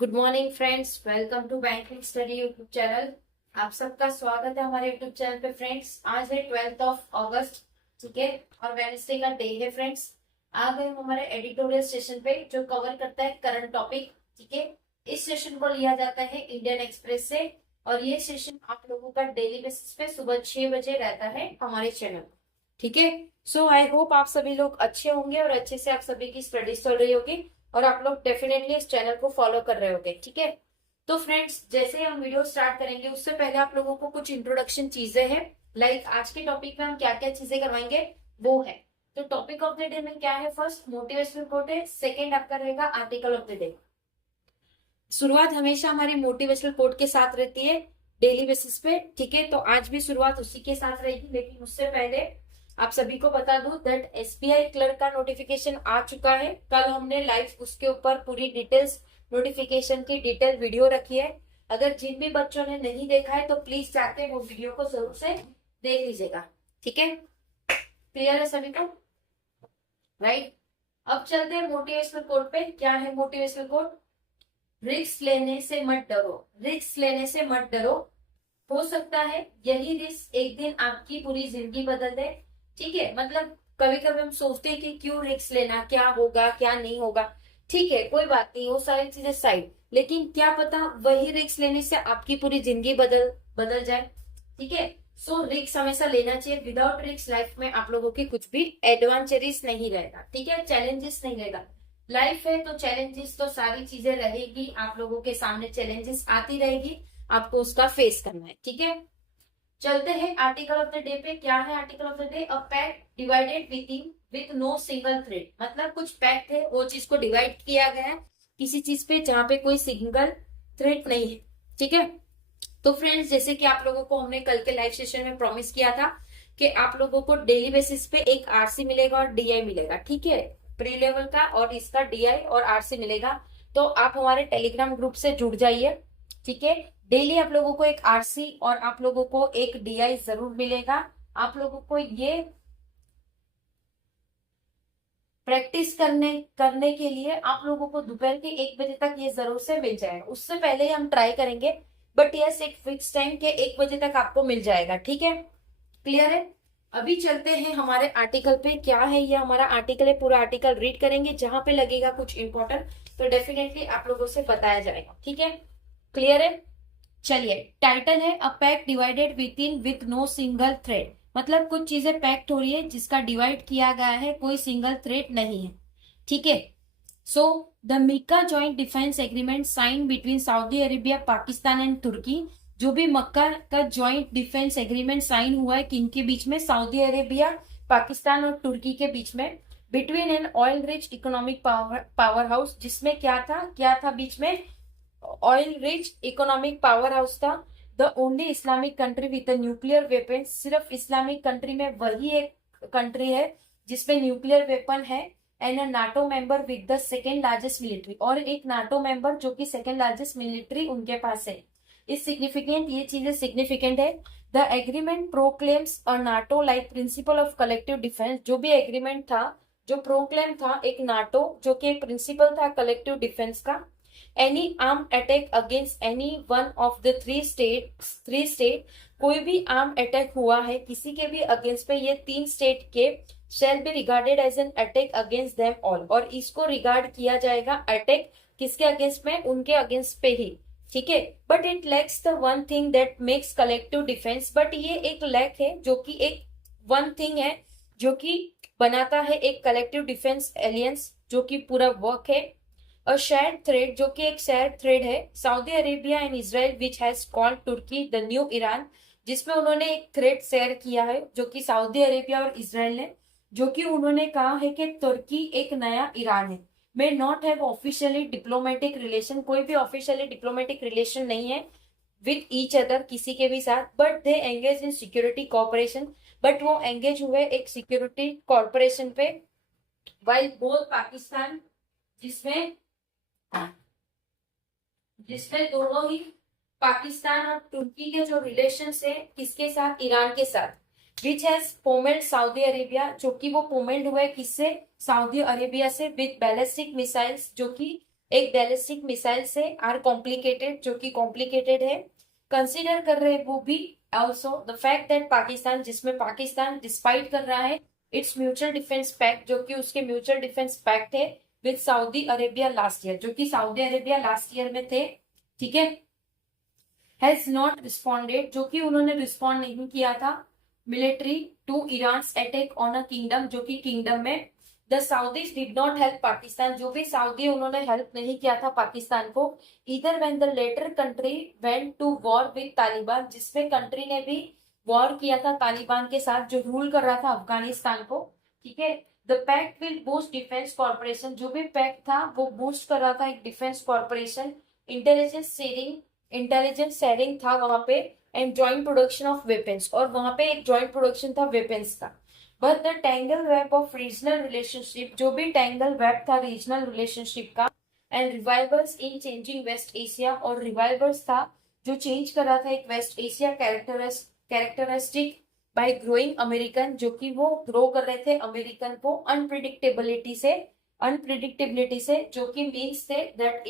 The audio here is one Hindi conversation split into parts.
Good morning friends, welcome to banking study YouTube channel. आप सबका स्वागत है हमारे यूट्यूब चैनल पे। फ्रेंड्स, आज है 12th ऑफ अगस्त, ठीक है, और वेडनेसडे का डे है। फ्रेंड्स, आ गए हम हमारे एडिटोरियल सेशन पे जो कवर करता है करंट टॉपिक, ठीक है। इस सेशन को लिया जाता है इंडियन एक्सप्रेस से, और ये सेशन आप लोगों का डेली बेसिस पे सुबह 6 बजे रहता है हमारे चैनल, ठीक है। सो आई होप आप सभी लोग अच्छे होंगे और अच्छे से आप सभी की स्टडीज चल रही होगी और आप लोग डेफिनेटली इस चैनल को फॉलो कर रहे होंगे, ठीक है। तो फ्रेंड्स, जैसे हम वीडियो स्टार्ट करेंगे उससे पहले आप लोगों को कुछ इंट्रोडक्शन चीजें हैं, लाइक आज के टॉपिक में हम क्या क्या चीजें करवाएंगे वो है। तो टॉपिक ऑफ द डे में क्या है, फर्स्ट मोटिवेशनल कोट है, सेकेंड आपका रहेगा आर्टिकल ऑफ द डे। शुरुआत हमेशा हमारी मोटिवेशनल कोट के साथ रहती है डेली बेसिस पे, ठीक है। तो आज भी शुरुआत उसी के साथ रहेगी, लेकिन उससे पहले आप सभी को बता दूं दैट एसबीआई क्लर्क का नोटिफिकेशन आ चुका है। कल हमने लाइव उसके ऊपर पूरी डिटेल्स, नोटिफिकेशन की डिटेल वीडियो रखी है। अगर जिन भी बच्चों ने नहीं देखा है तो प्लीज जाके वो वीडियो को जरूर से देख लीजिएगा, ठीक है। क्लियर है सभी को, राइट। अब चलते हैं मोटिवेशनल कोट पे। क्या है मोटिवेशनल कोट? रिस्क लेने से मत डरो, रिस्क लेने से मत डरो। हो सकता है यही रिस्क एक दिन आपकी पूरी जिंदगी बदल दे, ठीक है। मतलब कभी कभी हम सोचते हैं कि क्यों रिस्क लेना, क्या होगा क्या नहीं होगा, ठीक है, कोई बात नहीं, वो सारी चीजें साइड। लेकिन क्या पता वही रिस्क लेने से आपकी पूरी जिंदगी बदल बदल जाए, ठीक है। सो रिस्क हमेशा लेना चाहिए। विदाउट रिस्क लाइफ में आप लोगों की कुछ भी एडवेंचरस नहीं रहेगा, ठीक है, चैलेंजेस नहीं रहेगा। लाइफ है तो चैलेंजेस तो सारी चीजें रहेगी, आप लोगों के सामने चैलेंजेस आती रहेगी, आपको उसका फेस करना है, ठीक है। चलते हैं आर्टिकल ऑफ द डे पे। क्या है article of the day? A pact divided within with no single thread. मतलब कुछ पैक्ट है, वो चीज को डिवाइड किया गया है किसी चीज पे जहां पे कोई सिंगल थ्रेड नहीं है, ठीक है। तो फ्रेंड्स, जैसे कि आप लोगों को हमने कल के लाइव सेशन में प्रॉमिस किया था कि आप लोगों को डेली बेसिस पे एक आरसी मिलेगा और डीआई मिलेगा, ठीक है, प्री लेवल का, और इसका डीआई और आरसी मिलेगा। तो आप हमारे टेलीग्राम ग्रुप से जुड़ जाइए, ठीक है। डेली आप लोगों को एक आरसी और आप लोगों को एक डीआई जरूर मिलेगा। आप लोगों को ये प्रैक्टिस करने करने के लिए आप लोगों को दोपहर के 1 बजे तक ये जरूर से मिल जाएगा। उससे पहले हम ट्राई करेंगे, बट यस एक फिक्स टाइम के 1 बजे तक आपको मिल जाएगा, ठीक है। क्लियर है। अभी चलते हैं हमारे आर्टिकल पे। क्या है ये हमारा आर्टिकल है, पूरा आर्टिकल रीड करेंगे, जहां पे लगेगा कुछ इंपॉर्टेंट तो डेफिनेटली आप लोगों से बताया जाएगा, ठीक है। क्लियर है। चलिए, टाइटल है a pack divided within with no single thread. मतलब कुछ चीजें पैक्ट हो रही है जिसका डिवाइड किया गया है, कोई सिंगल थ्रेड नहीं है, ठीक है। So the Mecca joint defence agreement sign between Saudi Arabia, Pakistan and Turkey. जो भी मक्का का जॉइंट डिफेंस एग्रीमेंट साइन हुआ है किनके बीच में? सऊदी अरेबिया, पाकिस्तान और तुर्की के बीच में। Between an oil rich economic powerhouse, जिसमें क्या था बीच में? Oil rich economic powerhouse था। The only Islamic country with nuclear weapon. सिर्फ इस्लामिक कंट्री में वही एक कंट्री है जिसमें न्यूक्लियर वेपन है। And a NATO member with the second largest military, और एक नाटो मेंबर जो कि सेकेंड लार्जेस्ट मिलिट्री उनके पास है। इस सिग्निफिकेंट, ये चीजें सिग्निफिकेंट है। The agreement proclaims a NATO like principle of collective defence. जो भी एग्रीमेंट था, जो प्रोक्लेम था एक नाटो, जो कि एक प्रिंसिपल था कलेक्टिव डिफेंस का। Any arm attack against any one of the three state, कोई भी आर्म अटैक हुआ है किसी के भी अगेंस्ट पे, ये 3 स्टेट के, shall be regarded as an attack against them all, और इसको रिगार्ड किया जाएगा अटैक किसके अगेंस्ट में? उनके अगेंस्ट पे ही, ठीक है। But it lacks the one thing that makes collective defence. But ये एक लैक है जो कि एक वन थिंग है जो कि बनाता है एक कलेक्टिव डिफेंस एलियंस, जो कि पूरा वर्क है। अ शेयर्ड थ्रेड, जो कि एक शेयर्ड थ्रेड है। Saudi Arabia and Israel which has called Turkey the new Iran, जिसमें उन्होंने एक थ्रेड शेयर किया है जो कि सऊदी अरेबिया और इसराइल ने, जो कि उन्होंने कहा है कि तुर्की एक नया ईरान है। May not have officially diplomatic relation, कोई भी ऑफिशियली डिप्लोमेटिक रिलेशन नहीं है विद ईच अदर किसी के भी साथ, but they engage in security corporation, but वो एंगेज हुए एक सिक्योरिटी कॉर्पोरेशन पे। वाइल बोथ पाकिस्तान, जिसमें जिसमें दोनों ही पाकिस्तान और तुर्की के जो रिलेशन है किसके साथ? ईरान के साथ। विच हैज पोमेल्ड सऊदी अरेबिया, जो कि वो पोमेल्ड हुए किससे? सऊदी अरेबिया से, विद बैलिस्टिक मिसाइल्स, जो कि एक बैलिस्टिक मिसाइल से आर कॉम्प्लिकेटेड, जो कि कॉम्प्लिकेटेड है, कंसीडर कर रहे हैं वो भी। Also the fact that Pakistan, जिसमें पाकिस्तान डिस्पाइट कर रहा है इट्स म्यूचुअल डिफेंस पैक्ट, जो कि उसके म्यूचुअल डिफेंस पैक्ट है with Saudi Arabia last year, जो कि सऊदी अरेबिया लास्ट ईयर में थे, ठीक है, हैज नॉट रिस्पॉन्डेड, जो कि उन्होंने रिस्पॉन्ड नहीं किया था military to Iran attack on a kingdom, जो कि किंगडम में the Saudis did not help Pakistan, जो भी सऊदी उन्होंने हेल्प नहीं किया था पाकिस्तान को, इधर when the latter country went to war with Taliban, जिसमें कंट्री ने भी वॉर किया था तालिबान के साथ जो रूल कर रहा था अफगानिस्तान को, ठीक है। The pact will boost defence corporation, जो भी पैक्ट था वो बूस्ट कर रहा था एक डिफेंस कॉर्पोरेशन, इंटेलिजेंस शेयरिंग था वहां पे, and joint production of weapons, और वहां पे एक जॉइंट प्रोडक्शन था वेपन्स का। But the tangle web of regional relationship, जो भी टैंगल वेब था रीजनल रिलेशनशिप का, and revivals in changing West Asia, और रिवाइवल्स था जो चेंज कर रहा था एक West Asia characteristic by growing American, जो कि वो ग्रो कर रहे थे अमेरिकन को अनप्रिडिक्टेबिलिटी से, जो कि मीन्स थे that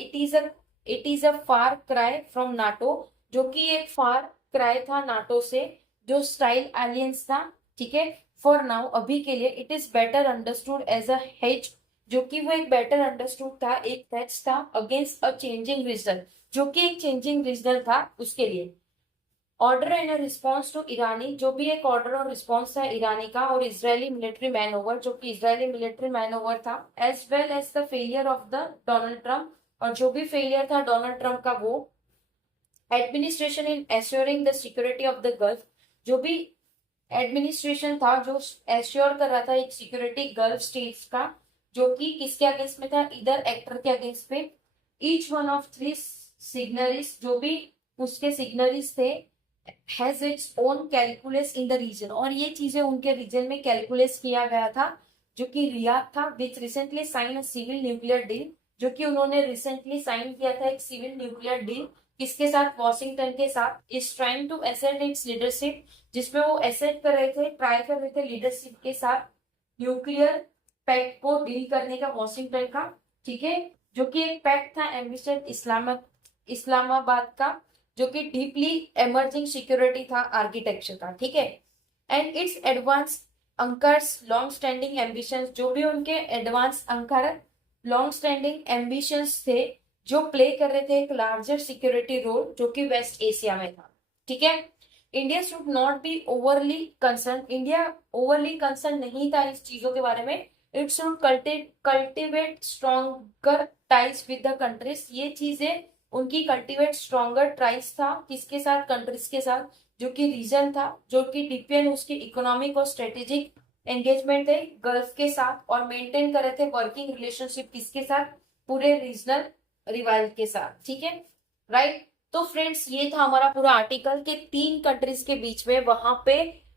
it is a far cry from NATO, जो कि एक फार क्राई था नाटो से, जो स्टाइल एलियंस था, ठीक है। फॉर नाउ, अभी के लिए, it is better understood as a hedge, जो कि वो एक बेटर अंडरस्टूड था, एक हेज था अगेंस्ट अ चेंजिंग रीजन, जो कि एक चेंजिंग रीजन था उसके लिए। ऑर्डर एंड रिस्पॉन्स टू ईरानी, जो भी एक ऑर्डर और रिस्पॉन्स था ईरानी का, और इजरायली मिलिट्री मैन ओवर, जो कि इजरायली मिलिट्री मैन ओवर था, as well as the failure of the Donald Trump, और जो भी फेलियर था डोनाल्ड ट्रम्प का वो, administration in assuring the security of the Gulf, जो भी एडमिनिस्ट्रेशन था जो एश्योर कर रहा था एक सिक्योरिटी गल्फ स्टेट्स का, जो कि किसके अगेंस्ट में था, इधर एक्टर के अगेंस्ट पे। Each one of three signatories, जो भी उसके सिग्नरीज थे, has its own calculus in the region, और ये चीजें उनके रीजन में कैलकुलेट किया गया था, जो कि रियाद था, which recently sign a civil nuclear deal, जो कि उन्होंने रिसेंटली साइन किया था एक सिविल न्यूक्लियर डील, किसके साथ, वॉशिंगटन के साथ, is trying to assert its leadership, जिसमें वो एसेट कर रहे थे, ट्राई कर रहे थे लीडरशिप के साथ न्यूक्लियर पैक्ट को डील करने का वॉशिंगटन का, ठीक है, जो कि एक पैक्ट था एम्बिशन इस्लामाबाद का, जो कि डीपली एमर्जिंग सिक्योरिटी था आर्किटेक्चर का, ठीक है। And it's advance anchors long standing ambitions, जो भी उनके advance anchor long standing ambitions थे, जो प्ले कर रहे थे एक लार्जर सिक्योरिटी रोल, जो कि वेस्ट एशिया में था, ठीक है। India should not be overly concern, India overly concern नहीं था इस चीजों के बारे में, it should cultivate stronger ties with the countries, ये चीजें उनकी कल्टिवेट स्ट्रॉन्गर टाइज था किसके साथ, कंट्रीज के साथ, जो कि रीजन था, जो कि डिपेंड उसकी इकोनॉमिक और स्ट्रेटेजिक एंगेजमेंट है गल्फ के साथ, और मेंटेन कर रहे थे वर्किंग रिलेशनशिप किसके साथ, पूरे रीजनल रिवाइवल के साथ, ठीक है, राइट। तो फ्रेंड्स ये था हमारा पूरा आर्टिकल के 3 कंट्रीज के बीच में वहां पे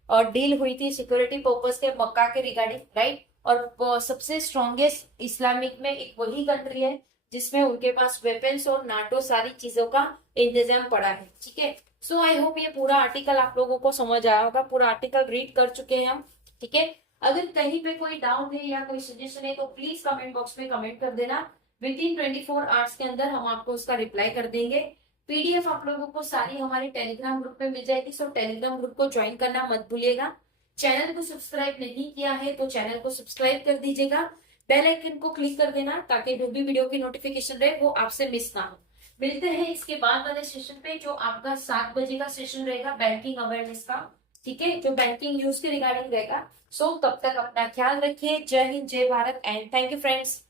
डील हुई थी सिक्योरिटी पर्पस के मक्का के रिगार्डिंग, राइट। और सबसे स्ट्रॉन्गेस्ट इस्लामिक में एक वही कंट्री है जिसमें उनके पास वेपन्स और नाटो सारी चीजों का इंतजाम पड़ा है, ठीक है। सो आई होप ये पूरा आर्टिकल आप लोगों को समझ आया होगा, पूरा आर्टिकल रीड कर चुके हैं हम, ठीक है। अगर कहीं पे कोई डाउट है या कोई सजेशन है तो प्लीज कमेंट बॉक्स में कमेंट कर देना, विद इन 24 आवर्स के अंदर हम आपको उसका रिप्लाई कर देंगे। पीडीएफ आप लोगों को सारी हमारे टेलीग्राम ग्रुप में मिल जाएगी, सो टेलीग्राम ग्रुप को ज्वाइन करना मत भूलिएगा। चैनल को सब्सक्राइब नहीं किया है तो चैनल को सब्सक्राइब कर दीजिएगा, बेल आइकन को क्लिक कर देना ताकि जो भी वीडियो की नोटिफिकेशन रहे वो आपसे मिस ना हो। मिलते हैं इसके बाद वाले सेशन पे, जो आपका 7 बजे का सेशन रहेगा बैंकिंग अवेयरनेस का, ठीक है, जो बैंकिंग न्यूज के रिगार्डिंग रहेगा। सो तब तक अपना ख्याल रखिए। जय हिंद, जय Bharat, and thank you friends.